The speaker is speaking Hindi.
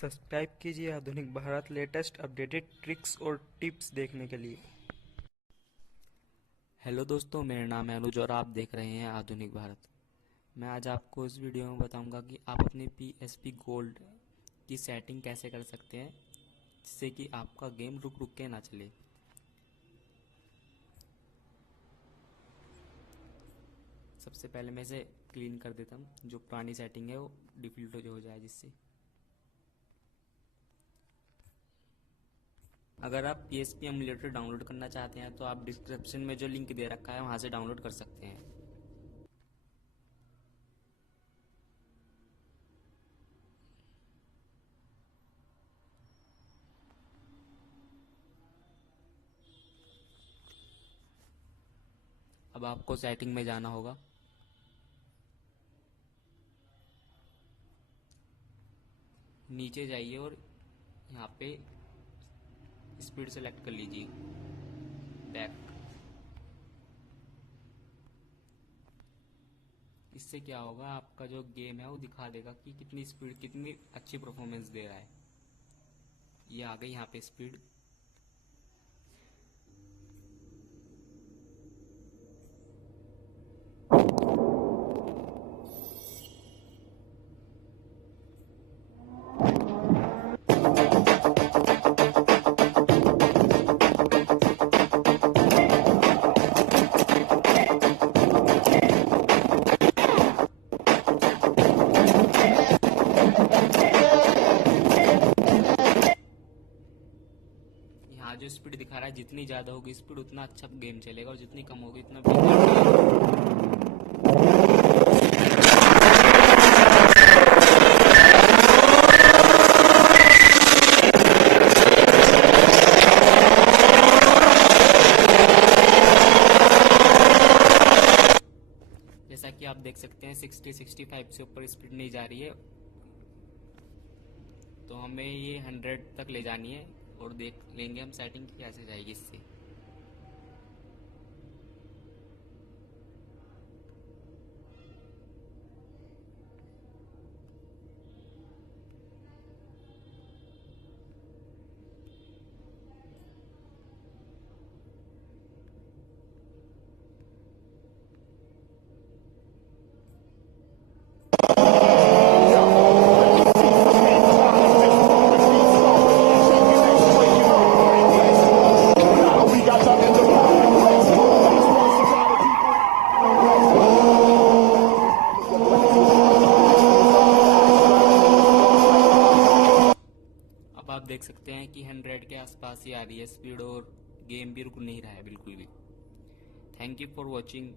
सब्सक्राइब कीजिए आधुनिक भारत लेटेस्ट अपडेटेड ट्रिक्स और टिप्स देखने के लिए। हेलो दोस्तों, मेरा नाम है अनुज और आप देख रहे हैं आधुनिक भारत। मैं आज आपको इस वीडियो में बताऊंगा कि आप अपने PSP गोल्ड की सेटिंग कैसे कर सकते हैं जिससे कि आपका गेम रुक रुक के ना चले। सबसे पहले मैं इसे क्लीन कर देता हूँ, जो पुरानी सेटिंग है वो डिफ़ॉल्ट हो जाए जिससे। अगर आप PSP एमुलेटर डाउनलोड करना चाहते हैं तो आप डिस्क्रिप्शन में जो लिंक दे रखा है वहाँ से डाउनलोड कर सकते हैं। अब आपको सेटिंग में जाना होगा। नीचे जाइए और यहाँ पे स्पीड सेलेक्ट कर लीजिए, बैक। इससे क्या होगा, आपका जो गेम है वो दिखा देगा कि कितनी स्पीड, कितनी अच्छी परफॉर्मेंस दे रहा है। ये आ गई यहाँ पे स्पीड। यहाँ जो स्पीड दिखा रहा है, जितनी ज़्यादा होगी स्पीड उतना अच्छा गेम चलेगा और जितनी कम होगी उतना बेकार चलेगा। जैसा कि आप देख सकते हैं 60-65 से ऊपर स्पीड नहीं जा रही है, तो हमें ये 100 तक ले जानी है और देख लेंगे हम सेटिंग कैसे जाएगी इससे। अब आप देख सकते हैं कि 100 के आसपास ही आ रही है स्पीड और गेम भी रुक नहीं रहा है बिल्कुल भी। Thank you for watching.